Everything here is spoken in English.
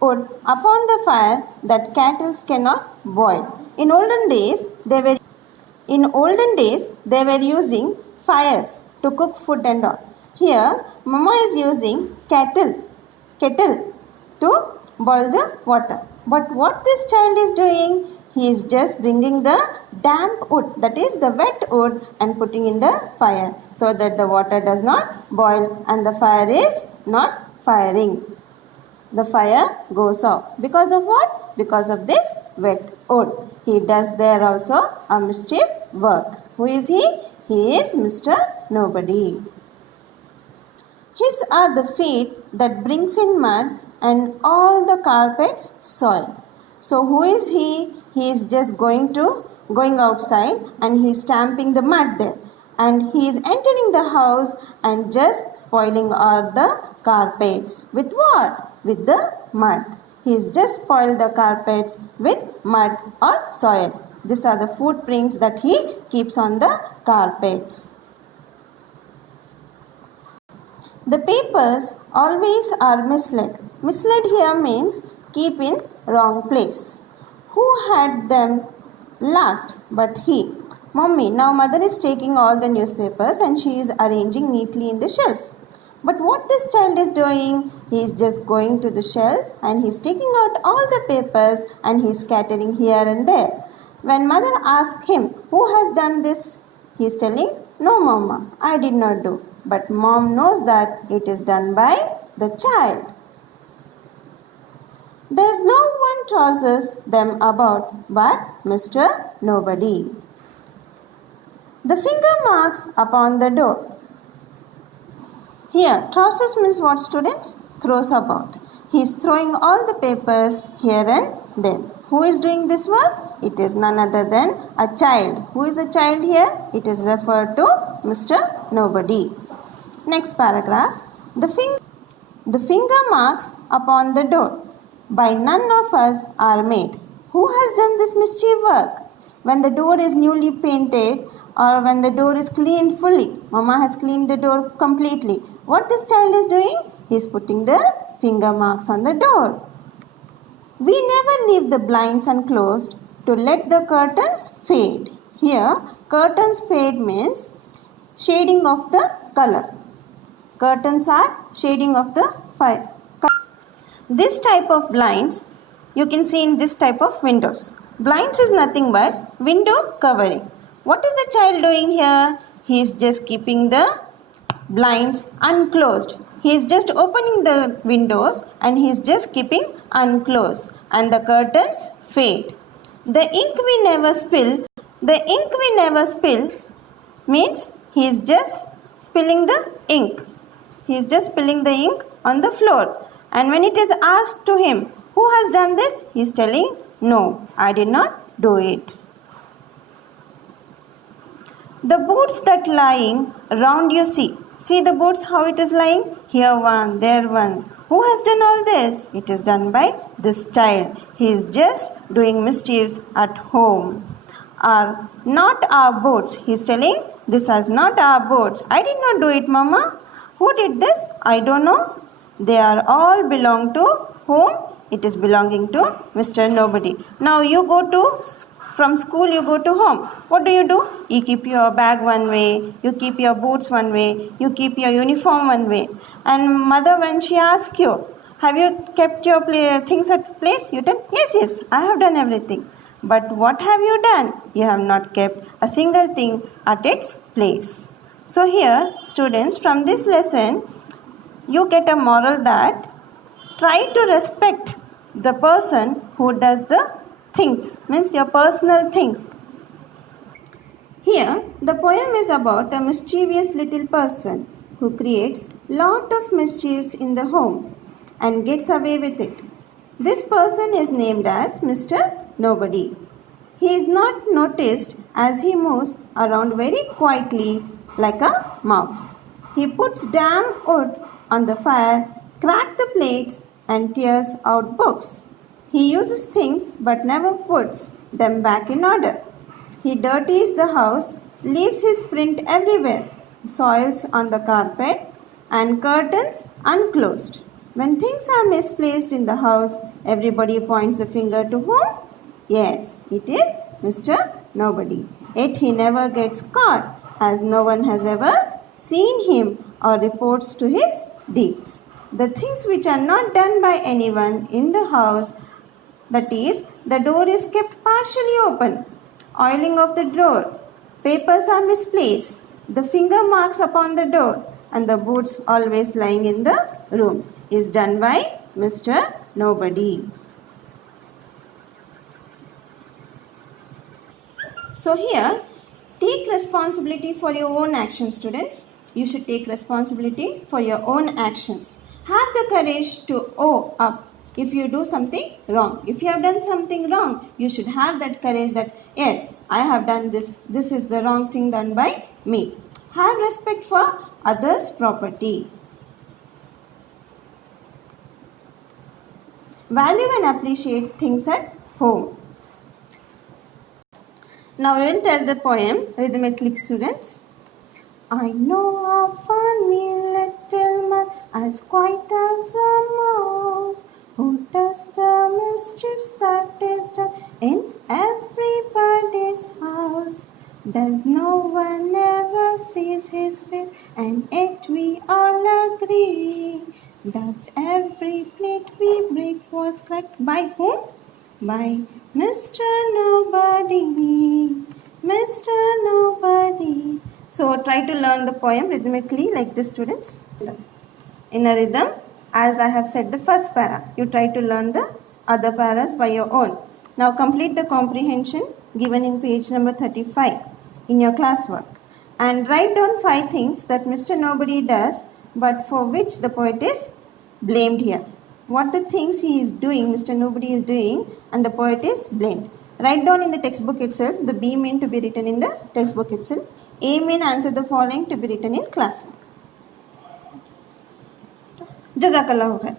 wood upon the fire that cattle cannot boil. In olden days, they were using fires to cook food and all. Here, Mama is using kettle to boil the water. But what this child is doing? He is just bringing the damp wood, that is the wet wood, and putting in the fire so that the water does not boil and the fire is not firing. The fire goes off. Because of what? Because of this wet wood. He does there also a mischief work. Who is he? He is Mr. Nobody. His are the feet that brings in mud and all the carpets soil. So who is he? He is just going outside and he is stamping the mud there. And he is entering the house and just spoiling all the carpets. With what? With the mud. He has just spoiled the carpets with mud or soil. These are the footprints that he keeps on the carpets. The papers always are misled. Misled here means keep in wrong place. Who had them last but he? Mommy, now mother is taking all the newspapers and she is arranging neatly in the shelf. But what this child is doing? He is just going to the shelf and he is taking out all the papers and he is scattering here and there. When mother asks him, who has done this? He is telling, no mama, I did not do. But mom knows that it is done by the child. There is no one tosses them about but Mr. Nobody. The finger marks upon the door. Here, tosses means what, students? Throws about. He is throwing all the papers here and there. Who is doing this work? It is none other than a child. Who is the child here? It is referred to Mr. Nobody. Next paragraph. The finger marks upon the door by none of us are made. Who has done this mischief work? When the door is newly painted or when the door is cleaned fully, Mama has cleaned the door completely. What this child is doing? He is putting the finger marks on the door. We never leave the blinds unclosed to let the curtains fade. Here, curtains fade means shading of the color. Curtains are shading of the color. This type of blinds you can see in this type of windows. Blinds is nothing but window covering. What is the child doing here? He is just keeping the blinds unclosed. He is just opening the windows and he is just keeping unclosed. And the curtains fade. The ink we never spill. The ink we never spill means he is just spilling the ink. He is just spilling the ink on the floor. And when it is asked to him, who has done this? He is telling, no, I did not do it. The boots that lying around you see. See the boots how it is lying? Here one, there one. Who has done all this? It is done by this child. He is just doing mischiefs at home. Are not our boots. He is telling, this is not our boots. I did not do it, Mama. Who did this? I don't know. They are all belong to whom? It is belonging to Mr. Nobody. Now you go to from school, you go to home. What do? You keep your bag one way, you keep your boots one way, you keep your uniform one way. And mother, when she asks you, have you kept your things at place? You tell, yes, I have done everything. But what have you done? You have not kept a single thing at its place. So here, students, from this lesson, you get a moral that try to respect the person who does the things, means your personal things. Here, the poem is about a mischievous little person who creates lot of mischiefs in the home and gets away with it. This person is named as Mr. Nobody. He is not noticed as he moves around very quietly like a mouse. He puts damp wood on the fire, cracks the plates and tears out books. He uses things but never puts them back in order. He dirties the house, leaves his print everywhere, soils on the carpet and curtains unclosed. When things are misplaced in the house, everybody points the finger to whom? Yes, it is Mr. Nobody. Yet he never gets caught, as no one has ever seen him or reports to his deeds. The things which are not done by anyone in the house, that is, the door is kept partially open, oiling of the door, papers are misplaced, the finger marks upon the door, and the boots always lying in the room, is done by Mr. Nobody. So here, take responsibility for your own actions, students. You should take responsibility for your own actions. Have the courage to own up if you do something wrong. If you have done something wrong, you should have that courage that, yes, I have done this. This is the wrong thing done by me. Have respect for others' property. Value and appreciate things at home. Now we will tell the poem rhythmically, students. I know a funny little man as quiet as a mouse, who does the mischiefs that is done in everybody's house. There's no one ever sees his face, and yet we all agree that every plate we break was cracked by whom? By Mr. Nobody. Mr. Nobody. So try to learn the poem rhythmically like this, students. In a rhythm, as I have said the first para, you try to learn the other paras by your own. Now complete the comprehension given in page number 35 in your classwork. And write down 5 things that Mr. Nobody does, but for which the poet is blamed here. What the things he is doing, Mr. Nobody is doing, and the poet is blamed. Write down in the textbook itself, the B mean to be written in the textbook itself. A mean answer the following to be written in classwork. Jazakallahu khair.